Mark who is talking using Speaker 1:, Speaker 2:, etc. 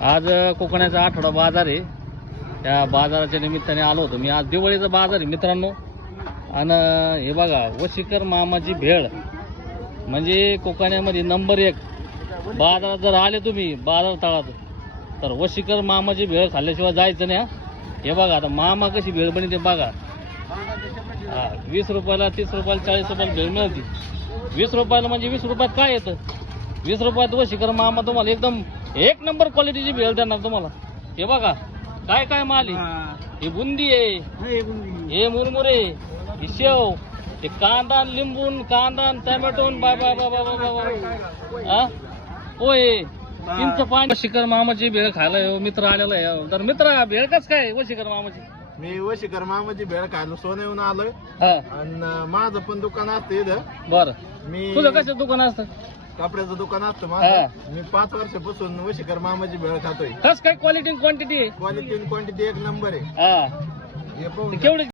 Speaker 1: आज कोकणाचा आठवडा बाजार आहे. त्या बाजाराच्या निमित्ताने आलो होतो मी. आज दिवाळीचा बाजार आहे मित्रांनो. आणि हे बघा वशीकर मामाची भेळ. म्हणजे कोकणामध्ये नंबर एक. बाजारात जर आले तुम्ही बाजार तळात तर वशीकर मामाची भेळ खाल्ल्याशिवाय जायचं नाही हे. बघा आता मामा कशी भेळ बनते बघा. हां वीस रुपयाला तीस रुपयाला चाळीस रुपयाला भेळ मिळते. वीस रुपयाला म्हणजे वीस रुपयात काय येतं? वीस रुपयात वशीकर मामा तुम्हाला एकदम एक नंबर क्वालिटीची भेळ देणार तुम्हाला. हे बघा काय काय माल आहे? हे. बुंदी आहे. हे मुरमुरे हे शेव हे कांदा लिंबून कांदा tomato bye bye bye bye bye bye. हा? होय पाणी. शिखर मामाची भेळ खायला ह्यो मित्र आलेला आहे तर मित्र भेळ कस काय वशिकर मामाची?
Speaker 2: मी वशीकर मामाची भेळ खायला सोनं येऊन आलोय.
Speaker 1: हा.
Speaker 2: आणि माझं पण दुकान असतं इथं.
Speaker 1: बर.
Speaker 2: मी
Speaker 1: तुझं कसं दुकान असतं?
Speaker 2: कपड्याचं दुकान असतं. माझं मी पाच वर्षापासून वशीकर मामाची भेळ खातोय.
Speaker 1: कस काय क्वालिटी क्वांटिटी
Speaker 2: क्वालिटी क्वांटिटी एक नंबर आहे.
Speaker 1: केवढी